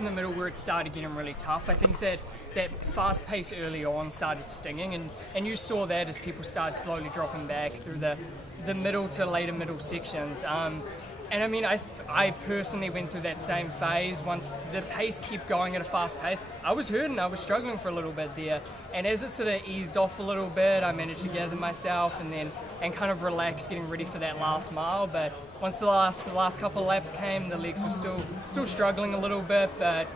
in the middle where it started getting really tough. I think that fast pace early on started stinging, and you saw that as people started slowly dropping back through the middle to later middle sections. And I mean, I personally went through that same phase. Once the pace kept going at a fast pace, I was hurting, I was struggling for a little bit there. And as it sort of eased off a little bit, I managed to gather myself and kind of relax, getting ready for that last mile. But once the last couple of laps came, the legs were still struggling a little bit, but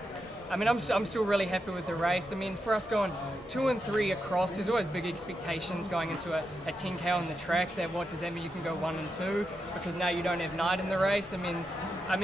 I mean, I'm still really happy with the race. I mean, for us going 2 and 3 across, there's always big expectations going into a 10K on the track. That what does that mean? You can go 1 and 2 because now you don't have night in the race. I mean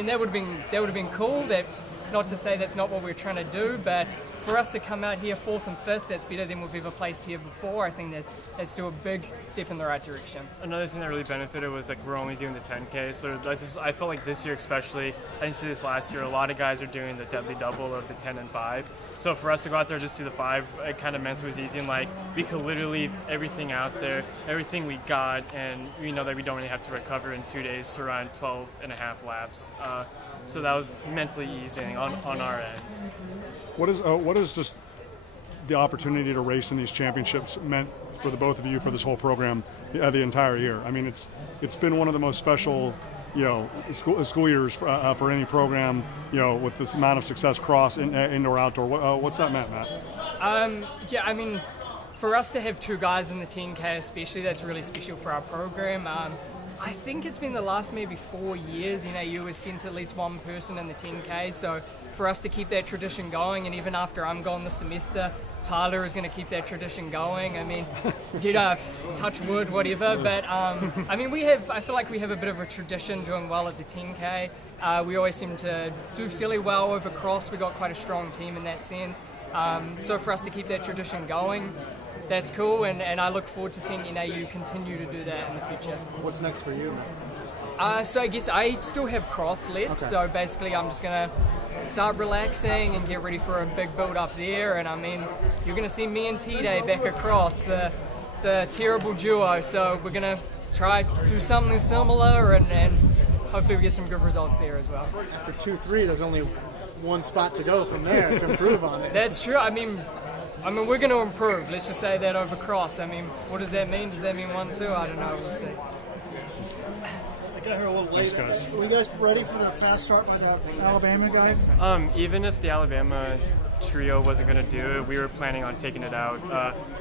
that would have been cool. That's not to say that's not what we're trying to do, but for us to come out here 4th and 5th, that's better than we've ever placed here before. I think that's still a big step in the right direction. Another thing that really benefited was like we're only doing the 10K, so I felt like this year especially, I didn't see this last year, a lot of guys are doing the deadly double of the 10 and 5. So for us to go out there and just do the 5, it kind of meant it was easy, and like we could literally leave everything out there, everything we got, and we know that we don't really have to recover in 2 days to run 12 and a half laps. So that was mentally easing on our end. What is just the opportunity to race in these championships meant for the both of you for this whole program the entire year? I mean, it's been one of the most special, school years for any program, with this amount of success cross indoor outdoor. What's that meant, Matt? Yeah, I mean, for us to have 2 guys in the 10K especially, that's really special for our program. I think it's been the last maybe 4 years NAU has sent at least 1 person in the 10K, so for us to keep that tradition going, and even after I'm gone this semester, Tyler is going to keep that tradition going. I mean, touch wood, whatever, but I mean, I feel like we have a bit of a tradition doing well at the 10K. We always seem to do fairly well over cross. We got quite a strong team in that sense. So for us to keep that tradition going, that's cool, and I look forward to seeing NAU continue to do that in the future. What's next for you? So I guess I still have cross left, so basically I'm just going to start relaxing and get ready for a big build up there, and I mean, you're going to see me and T-Day back across, the terrible duo, so we're going to try do something similar, and hopefully we get some good results there as well. For 2-3, there's only 1 spot to go from there to improve on it. That's true. I mean, we're going to improve. Let's just say that over cross. I mean, what does that mean? Does that mean 1-2? I don't know. We'll see. I got here a little late. Thanks, guys. Were you guys ready for the fast start by the Alabama guys? Even if the Alabama trio wasn't going to do it, we were planning on taking it out.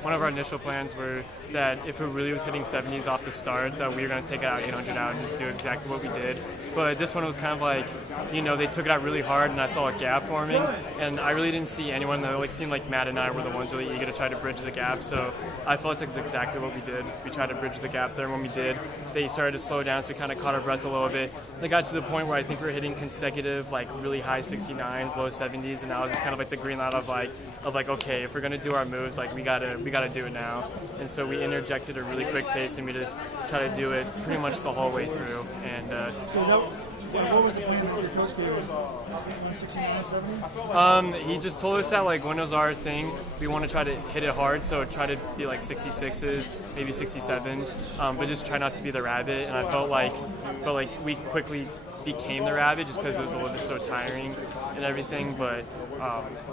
One of our initial plans were that if it really was hitting 70s off the start, that we were going to take it out 800 out and just do exactly what we did. But this one was kind of like, they took it out really hard, and I saw a gap forming, and I really didn't see anyone. That seemed like Matt and I were the ones really eager to try to bridge the gap. So I felt it's exactly what we did. We tried to bridge the gap there. When we did, they started to slow down, so we kind of caught our breath a little bit. They got to the point where I think we were hitting consecutive, really high 69s, low 70s, and that was just kind of like the green light of okay, if we're gonna do our moves, we gotta do it now. And so we interjected a really quick pace, and we just try to do it pretty much the whole way through. And so is that, what was the plan that your coach gave you? 169, 70? He just told us that when it was our thing, we want to try to hit it hard, so try to be 66s, maybe 67s, but just try not to be the rabbit. And I felt like we quickly became the rabbit just because it was a little bit so tiring and everything, but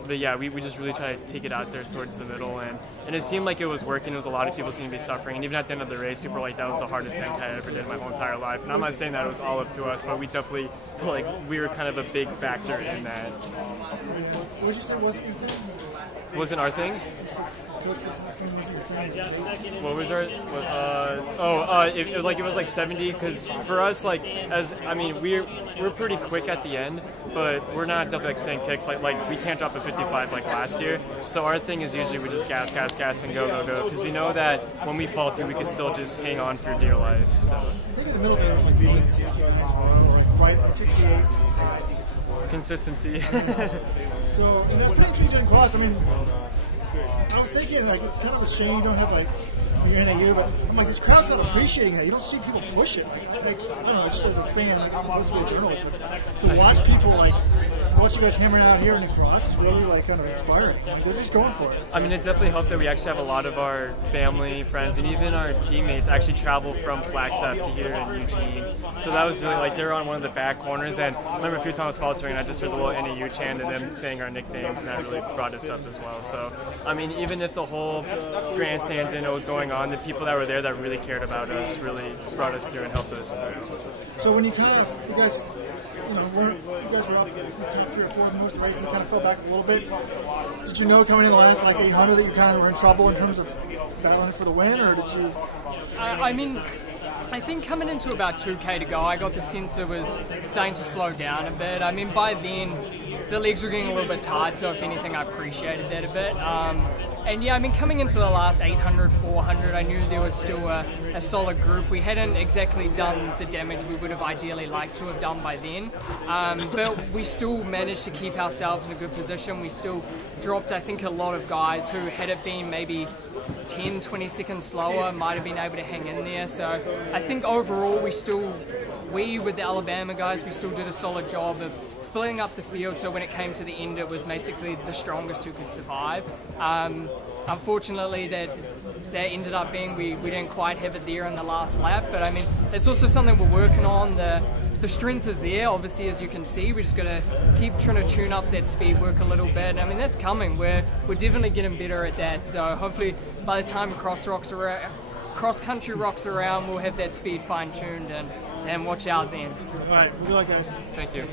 yeah, we just really tried to take it out there towards the middle, and it seemed like it was working. It was a lot of people seemed to be suffering, and even at the end of the race, people were like, that was the hardest 10K I ever did in my whole entire life. And I'm not saying that it was all up to us, but we definitely feel like we were kind of a big factor in that. What did you say wasn't your thing? Wasn't our thing? What was our? It was 70, because for us, we're pretty quick at the end, but we're not definitely saying kicks like we can't drop a 55 like last year. So our thing is usually we just gas and go, because we know that when we falter, we can still just hang on for dear life. So I think in the middle there was 169 or right 68. Consistency. So and that's pretty intelligent cross. I mean, I was thinking it's kind of a shame you don't have you're in a year, but I'm this crowd's not appreciating that. You don't see people push it. I don't know, just as a fan, I'm supposed to be a journalist, but to watch people watch you guys hammering out here in the cross is really like kind of inspiring. Like, they're just going for it. I mean, it definitely helped that we actually have a lot of our family, friends, and even our teammates actually travel from Flagstaff to here in Eugene. So that was really like they were on one of the back corners, and I remember a few times I was faltering, and I just heard the little NAU chant and them saying our nicknames, and that really brought us up as well. So, I mean, even if the whole grandstand didn't know what was going on, the people that were there that really cared about us really brought us through and helped us through. So when you guys were up in the top 3 or 4 in most of the race and you kind of fell back a little bit. Did you know coming in the last 800 that you kind of were in trouble in terms of battling for the win, or did you? I mean, I think coming into about 2K to go, I got the sense it was starting to slow down a bit. I mean, by then, the legs were getting a little bit tired, so if anything, I appreciated that a bit. And yeah, I mean, coming into the last 800, 400, I knew there was still a solid group. We hadn't exactly done the damage we would have ideally liked to have done by then, but we still managed to keep ourselves in a good position. We still dropped, I think, a lot of guys who, had it been maybe 10, 20 seconds slower, might have been able to hang in there. So I think overall we with the Alabama guys, we still did a solid job of splitting up the field, so when it came to the end, it was basically the strongest who could survive. Unfortunately, that ended up being we didn't quite have it there in the last lap, but I mean, it's also something we're working on. The strength is there, obviously, as you can see. We just got to keep trying to tune up that speed work a little bit. I mean, that's coming. We're definitely getting better at that. So hopefully, by the time cross-country rocks around, we'll have that speed fine-tuned and watch out then. All right, good luck, guys. Thank you.